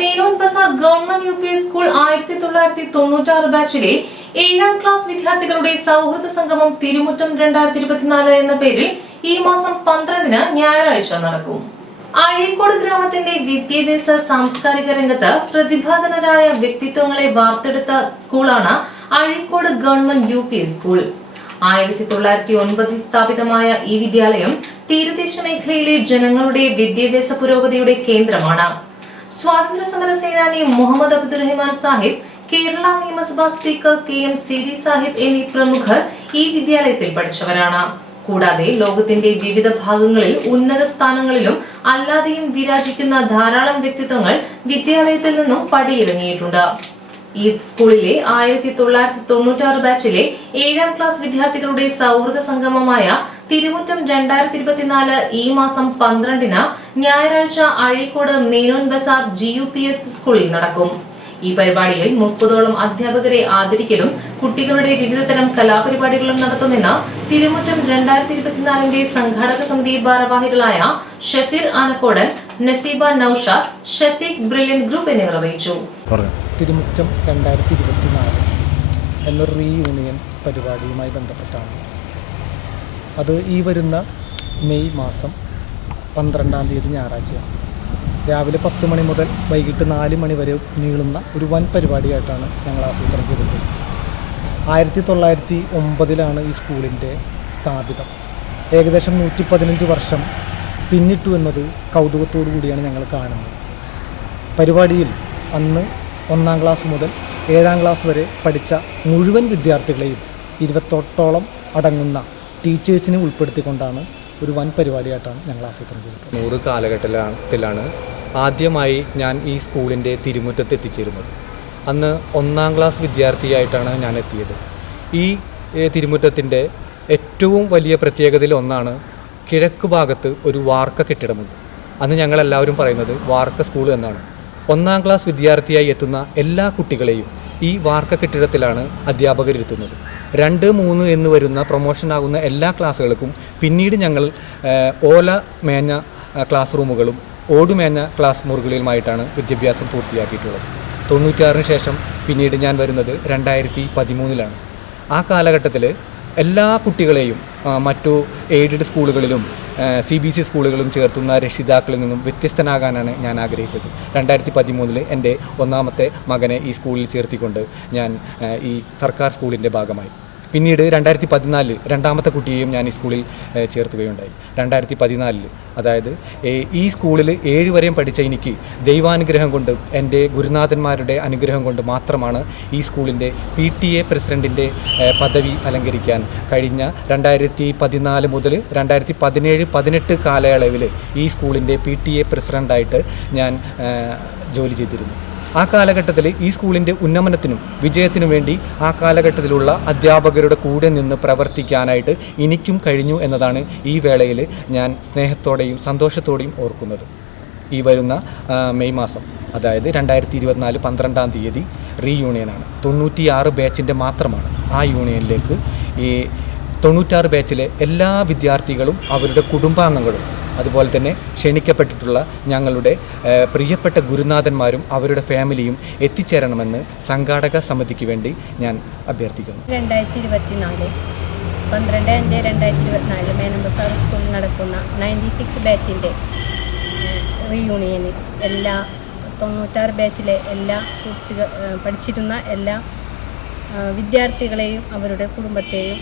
Menon Bazar government U P school ആയിരത്തി തൊള്ളായിരത്തി തൊണ്ണൂറ്റാറ് ബാച്ചിലെ ഏഴാം ക്ലാസ് വിദ്യാർത്ഥികളുടെ സൗഹൃദ സംഗമം തിരുമുറ്റം രണ്ടായിരത്തി ഇരുപത്തിനാല് എന്ന പേരിൽ ഈ മാസം പന്ത്രണ്ടിന് ഞായറാഴ്ച നടക്കും. അഴീക്കോട് ഗ്രാമത്തിന്റെ വിദ്യാഭ്യാസ സാംസ്കാരിക രംഗത്ത് പ്രതിഭാധനരായ വ്യക്തിത്വങ്ങളെ വാർത്തെടുത്ത സ്കൂളാണ് Azhikode government U P school. ആയിരത്തി തൊള്ളായിരത്തി ഒൻപതിൽ സ്ഥാപിതമായ ഈ വിദ്യാലയം തീരദേശ മേഖലയിലെ ജനങ്ങളുടെ വിദ്യാഭ്യാസ പുരോഗതിയുടെ കേന്ദ്രമാണ്. സ്വാതന്ത്ര്യ സമര സേനാനി മുഹമ്മദ് അബ്ദുറഹിമാൻ സാഹിബ് കേരള നിയമസഭാ speaker K M Seethi Sahib എന്നീ പ്രമുഖർ ഈ വിദ്യാലയത്തിൽ പഠിച്ചവരാണ്. കൂടാതെ ലോകത്തിന്റെ വിവിധ ഭാഗങ്ങളിൽ ഉന്നത സ്ഥാനങ്ങളിലും അല്ലാതെയും വിരാജിക്കുന്ന ധാരാളം വ്യക്തിത്വങ്ങൾ വിദ്യാലയത്തിൽ നിന്നും പടിയിറങ്ങിയിട്ടുണ്ട്. ഈ സ്കൂളിലെ ആയിരത്തി തൊള്ളായിരത്തി തൊണ്ണൂറ്റാറ് ബാച്ചിലെ ഏഴാം ക്ലാസ് വിദ്യാർത്ഥികളുടെ സൗഹൃദ സംഗമമായ തിരുമുറ്റം രണ്ടായിരത്തി ഇരുപത്തിനാല് ഈ മാസം പന്ത്രണ്ടിന് ഞായറാഴ്ച Azhikode Menon Bazar G U P S സ്കൂളിൽ നടക്കും. ഈ പരിപാടിയിൽ മുപ്പതോളം അധ്യാപകരെ ആദരിക്കലും കുട്ടികളുടെ വിവിധതരം കലാപരിപാടികളും നടത്തുമെന്ന് തിരുമുറ്റം രണ്ടായിരത്തി ഇരുപത്തിനാലിന്റെ സംഘാടക സമിതി ഭാരവാഹികളായ ഷഫീർ ആനക്കോടൻ നസീബ നൌഷാദ് ഷഫീഖ് ബ്രില്യൻ ഗ്രൂപ്പ് എന്നിവർ അറിയിച്ചു. തിരുമുറ്റം രണ്ടായിരത്തി ഇരുപത്തിനാല് എന്നൊരു റീയൂണിയൻ പരിപാടിയുമായി ബന്ധപ്പെട്ടാണ്. അത് ഈ വരുന്ന മെയ് മാസം പന്ത്രണ്ടാം തീയതി ഞായറാഴ്ചയാണ്. രാവിലെ പത്ത് മണി മുതൽ വൈകിട്ട് നാല് മണി വരെ നീളുന്ന ഒരു വൻ പരിപാടിയായിട്ടാണ് ഞങ്ങൾ ആസൂത്രണം ചെയ്തിട്ടുള്ളത്. ആയിരത്തി തൊള്ളായിരത്തി ഒമ്പതിലാണ് ഈ സ്കൂളിന്റെ സ്ഥാപിതം. ഏകദേശം നൂറ്റി പതിനഞ്ച് വർഷം പിന്നിട്ടു എന്നത് കൗതുകത്തോടു കൂടിയാണ് ഞങ്ങൾ കാണുന്നത്. പരിപാടിയിൽ അന്ന് ഒന്നാം ക്ലാസ് മുതൽ ഏഴാം ക്ലാസ് വരെ പഠിച്ച മുഴുവൻ വിദ്യാർത്ഥികളെയും ഇരുപത്തെട്ടോളം അടങ്ങുന്ന ടീച്ചേഴ്സിനെ ഉൾപ്പെടുത്തിക്കൊണ്ടാണ് ഒരു വൻ പരിപാടിയായിട്ടാണ് ഞങ്ങൾ ആസൂത്രണം ചെയ്തത് നൂറ് കാലഘട്ടത്തിലാണ് ആദ്യമായി ഞാൻ ഈ സ്കൂളിന്റെ തിരുമുറ്റത്ത് എത്തിച്ചേരുന്നത്. അന്ന് ഒന്നാം ക്ലാസ് വിദ്യാർത്ഥിയായിട്ടാണ് ഞാൻ എത്തിയത്. ഈ തിരുമുറ്റത്തിന്റെ ഏറ്റവും വലിയ പ്രത്യേകതയിൽ ഒന്നാണ് കിഴക്ക് ഭാഗത്ത് ഒരു വാർക്ക കെട്ടിടമുണ്ട്. അന്ന് ഞങ്ങളെല്ലാവരും പറയുന്നത് വാർക്ക സ്കൂൾ എന്നാണ്. ഒന്നാം ക്ലാസ് വിദ്യാർത്ഥിയായി എത്തുന്ന എല്ലാ കുട്ടികളെയും ഈ വാർക്ക കെട്ടിടത്തിലാണ് അധ്യാപകരിരുത്തുന്നത് രണ്ട് മൂന്ന് എന്ന് വരുന്ന പ്രൊമോഷൻ ആകുന്ന എല്ലാ ക്ലാസ്സുകൾക്കും പിന്നീട് ഞങ്ങൾ ഓല മേഞ്ഞ ക്ലാസ് റൂമുകളും ഓടുമേഞ്ഞ ക്ലാസ് മുറികളിലുമായിട്ടാണ് വിദ്യാഭ്യാസം പൂർത്തിയാക്കിയിട്ടുള്ളത്. തൊണ്ണൂറ്റിയാറിന് ശേഷം പിന്നീട് ഞാൻ വരുന്നത് രണ്ടായിരത്തി പതിമൂന്നിലാണ് ആ കാലഘട്ടത്തിൽ എല്ലാ കുട്ടികളെയും മറ്റു എയ്ഡഡ് സ്കൂളുകളിലും സി ബി സി സ്കൂളുകളും ചേർത്തുന്ന രക്ഷിതാക്കളിൽ നിന്നും വ്യത്യസ്തനാകാനാണ് ഞാൻ ആഗ്രഹിച്ചത്. രണ്ടായിരത്തി പതിമൂന്നിൽ എന്റെ ഒന്നാമത്തെ മകനെ ഈ സ്കൂളിൽ ചേർത്തിക്കൊണ്ട് ഞാൻ ഈ സർക്കാർ സ്കൂളിന്റെ ഭാഗമായി. പിന്നീട് രണ്ടായിരത്തി പതിനാലിൽ രണ്ടാമത്തെ കുട്ടിയെയും ഞാൻ ഈ സ്കൂളിൽ ചേർത്തുകയുണ്ടായി. രണ്ടായിരത്തി പതിനാലിൽ അതായത് ഈ സ്കൂളിൽ ഏഴ് വരെയും പഠിച്ച എനിക്ക് ദൈവാനുഗ്രഹം കൊണ്ട് എന്റെ ഗുരുനാഥന്മാരുടെ അനുഗ്രഹം കൊണ്ട് മാത്രമാണ് ഈ സ്കൂളിന്റെ പി ടി എ പ്രസിഡന്റിന്റെ പദവി അലങ്കരിക്കാൻ കഴിഞ്ഞ രണ്ടായിരത്തി പതിനാല് മുതൽ രണ്ടായിരത്തി പതിനേഴ് പതിനെട്ട് കാലയളവിൽ ഈ സ്കൂളിന്റെ പി ടി എ പ്രസിഡന്റായിട്ട് ഞാൻ ജോലി ചെയ്തിരുന്നു. ആ കാലഘട്ടത്തിൽ ഈ സ്കൂളിന്റെ ഉന്നമനത്തിനും വിജയത്തിനും വേണ്ടി ആ കാലഘട്ടത്തിലുള്ള അധ്യാപകരുടെ കൂടെ നിന്ന് പ്രവർത്തിക്കാനായിട്ട് എനിക്കും കഴിഞ്ഞു എന്നതാണ് ഈ വേളയിൽ ഞാൻ സ്നേഹത്തോടെയും സന്തോഷത്തോടെയും ഓർക്കുന്നത്. ഈ വരുന്ന മെയ് മാസം അതായത് രണ്ടായിരത്തി ഇരുപത്തിനാല് പന്ത്രണ്ടാം തീയതി റീയൂണിയനാണ്. തൊണ്ണൂറ്റിയാറ് ബാച്ചിന്റെ മാത്രമാണ് ആ യൂണിയനിലേക്ക് ഈ തൊണ്ണൂറ്റാറ് ബാച്ചിലെ എല്ലാ വിദ്യാർത്ഥികളും അവരുടെ കുടുംബാംഗങ്ങളും അതുപോലെ തന്നെ ക്ഷണിക്കപ്പെട്ടിട്ടുള്ള ഞങ്ങളുടെ പ്രിയപ്പെട്ട ഗുരുനാഥന്മാരും അവരുടെ ഫാമിലിയും എത്തിച്ചേരണമെന്ന് സംഘാടക സമിതിക്ക് വേണ്ടി ഞാൻ അഭ്യർത്ഥിക്കുന്നു. രണ്ടായിരത്തി ഇരുപത്തിനാല് പന്ത്രണ്ട് അഞ്ച് രണ്ടായിരത്തി ഇരുപത്തിനാല് മേനമ്പസാർ സ്കൂളിൽ നടക്കുന്ന നയന്റി സിക്സ് ബാച്ചിന്റെ റീയൂണിയന് എല്ലാ തൊണ്ണൂറ്റാറ് ബാച്ചിലെ എല്ലാ കുട്ടികൾ പഠിച്ചിരുന്ന എല്ലാ വിദ്യാർത്ഥികളെയും അവരുടെ കുടുംബത്തെയും